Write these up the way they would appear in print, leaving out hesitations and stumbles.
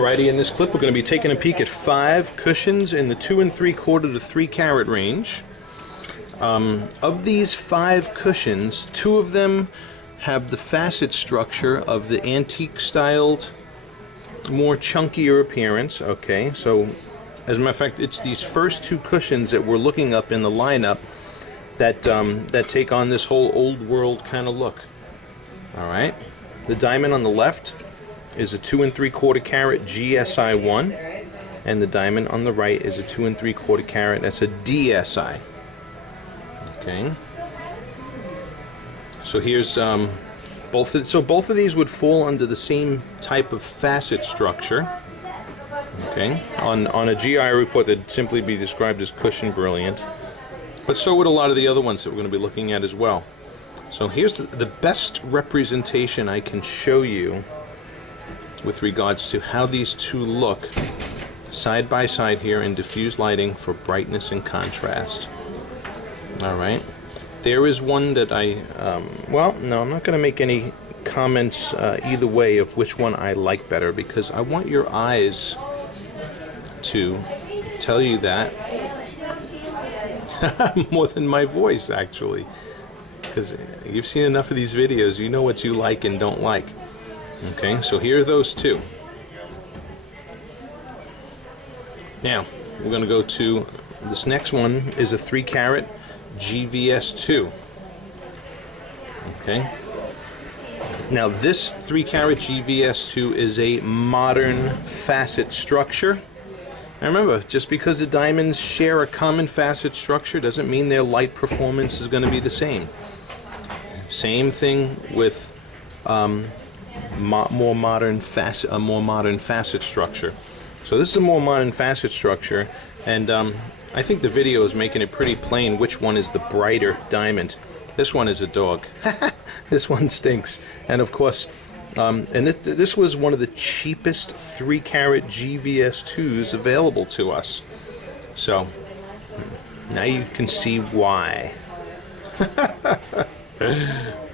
Alrighty, in this clip we're going to be taking a peek at 5 cushions in the 2 3/4 to 3 carat range. Of these 5 cushions, 2 of them have the facet structure of the antique styled, more chunkier appearance. Okay, so as a matter of fact, it's these first 2 cushions that we're looking up in the lineup that that take on this whole old world kind of look. Alright, the diamond on the left is a 2 3/4 carat GSI1, and the diamond on the right is a 2 3/4 carat, that's a DSI. Okay, so here's both of these would fall under the same type of facet structure. Okay, on a GI report that'd simply be described as cushion brilliant, but so would a lot of the other ones that we're going to be looking at as well. So here's the best representation I can show you with regards to how these 2 look side by side here in diffused lighting for brightness and contrast. Alright, there is one that well, no, I'm not going to make any comments either way of which one I like better, because I want your eyes to tell you that more than my voice, actually, because you've seen enough of these videos, you know what you like and don't like. Okay, so here are those 2. Now, we're going to go to this next one is a 3 carat GVS2. Okay. Now this 3 carat GVS2 is a modern facet structure. Now remember, just because the diamonds share a common facet structure doesn't mean their light performance is going to be the same. Same thing with more modern facet structure. So this is a more modern facet structure, and I think the video is making it pretty plain which one is the brighter diamond. This one is a dog. This one stinks. And of course, this was one of the cheapest 3 carat GVS2s available to us. So now you can see why.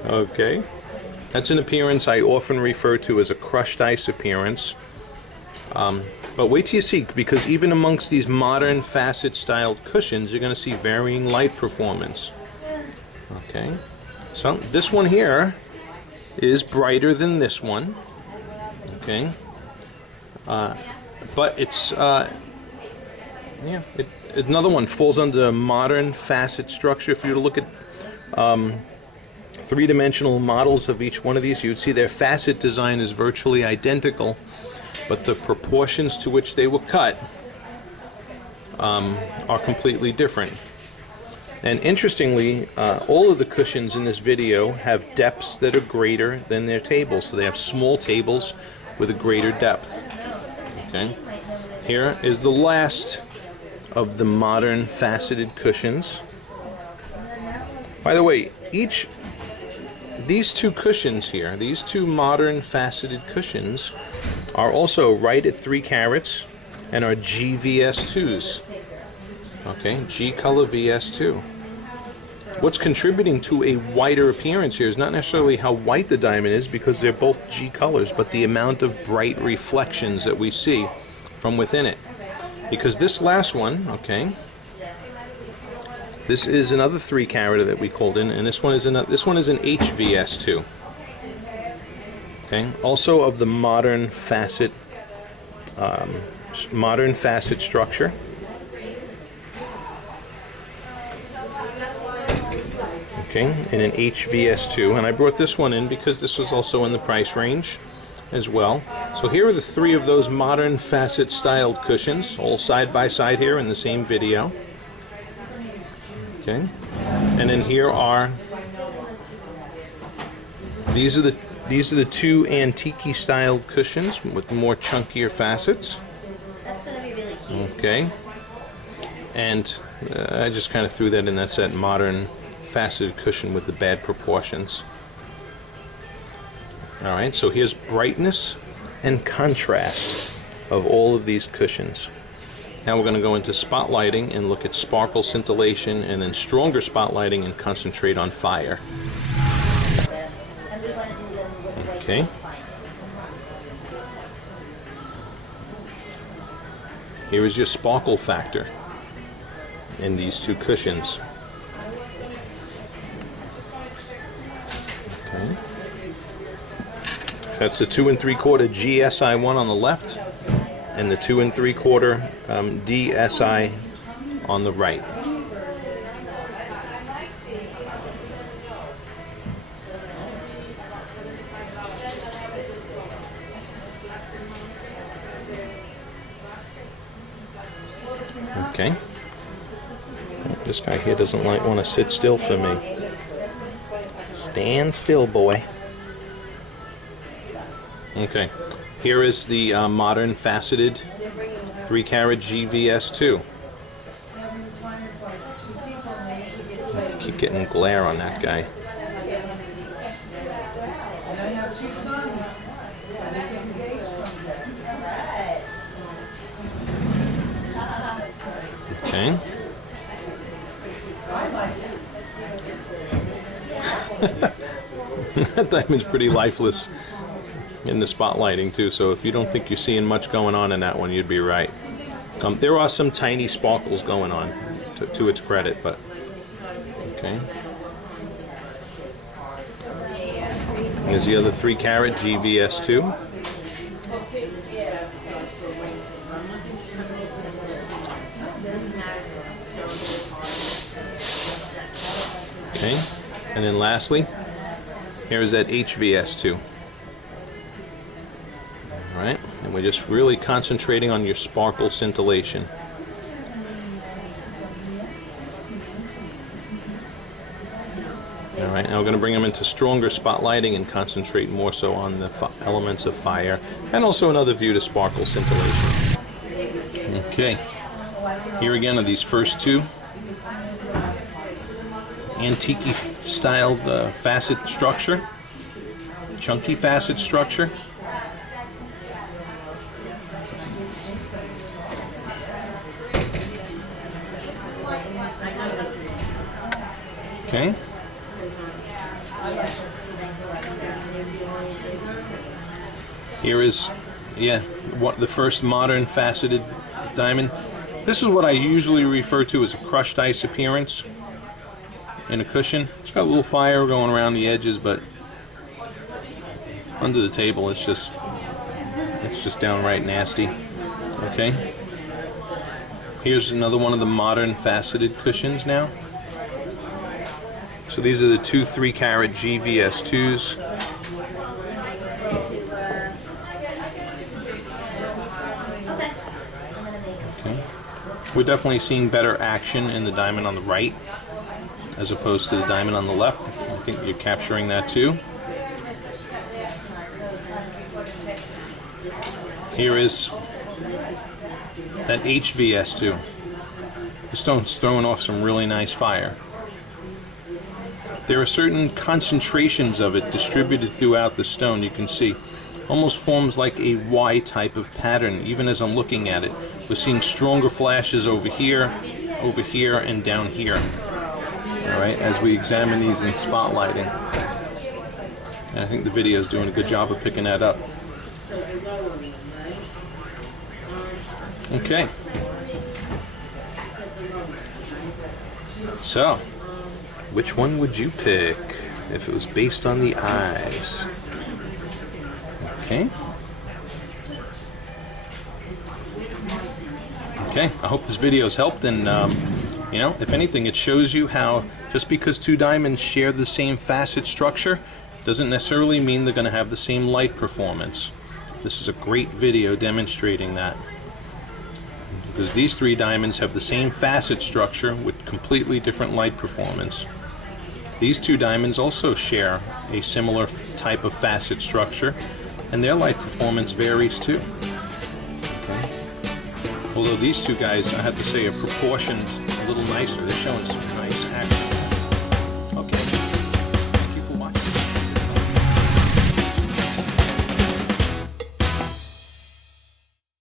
Okay, that's an appearance I often refer to as a crushed ice appearance. But wait till you see, because even amongst these modern facet styled cushions, you're going to see varying light performance. Okay, so this one here is brighter than this one. Okay, but it's yeah, another one falls under modern facet structure. If you were to look at 3-dimensional models of each one of these, you'd see their facet design is virtually identical, but the proportions to which they were cut are completely different. And interestingly, all of the cushions in this video have depths that are greater than their tables. So they have small tables with a greater depth. Okay, here is the last of the modern faceted cushions. By the way, these 2 cushions here, these 2 modern faceted cushions, are also right at 3 carats and are GVS2s. Okay, G color VS2. What's contributing to a whiter appearance here is not necessarily how white the diamond is, because they're both G colors, but the amount of bright reflections that we see from within it. Because this last one, okay, this is another 3 carat that we called in, and this one is an HVS2. Okay, also of the modern facet structure. Okay, in an HVS2, and I brought this one in because this was also in the price range as well. So here are the 3 of those modern facet styled cushions, all side by side here in the same video. Okay, and then here are these are the 2 antique styled cushions with more chunkier facets. That's going to be really cute. Okay, and I just kind of threw that in. That's that modern faceted cushion with the bad proportions. Alright, so here's brightness and contrast of all of these cushions. Now we're going to go into spotlighting and look at sparkle, scintillation, and then stronger spotlighting and concentrate on fire. Okay. Here is your sparkle factor in these two cushions. Okay. That's the 2 3/4 GSI1 on the left, and the 2 3/4 DSI on the right. Okay. This guy here doesn't want to sit still for me. Stand still, boy. Okay. Here is the modern faceted 3-carat GVS2. Keep getting glare on that guy. Okay. That diamond's pretty lifeless in the spotlighting too, so if you don't think you're seeing much going on in that one, you'd be right. There are some tiny sparkles going on, to its credit, but okay. And there's the other 3-carat GVS2. Okay, and then lastly, here's that HVS2. Alright, and we're just really concentrating on your sparkle scintillation. Alright, now we're going to bring them into stronger spotlighting and concentrate more so on the elements of fire, and also another view to sparkle scintillation. Okay, here again are these first two antique styled facet structure, chunky facet structure. Okay. Here is, the first modern faceted diamond. This is what I usually refer to as a crushed ice appearance in a cushion. It's got a little fire going around the edges, but under the table it's just downright nasty. Okay. Here's another one of the modern faceted cushions now. So these are the 2 3-carat GVS2s. Okay. We're definitely seeing better action in the diamond on the right as opposed to the diamond on the left. I think you're capturing that too. Here is that HVS2. The stone's throwing off some really nice fire. There are certain concentrations of it distributed throughout the stone. You can see almost forms like a Y type of pattern even as I'm looking at it. We're seeing stronger flashes over here, and down here. Alright, as we examine these in spotlighting. And I think the video is doing a good job of picking that up. Okay. So, which one would you pick if it was based on the eyes? Okay. Okay, I hope this video has helped, and if anything, it shows you how just because two diamonds share the same facet structure doesn't necessarily mean they're going to have the same light performance. This is a great video demonstrating that. Because these 3 diamonds have the same facet structure with completely different light performance. These 2 diamonds also share a similar type of facet structure, and their light performance varies too. Okay. Although these 2 guys, I have to say, are proportioned a little nicer. They're showing some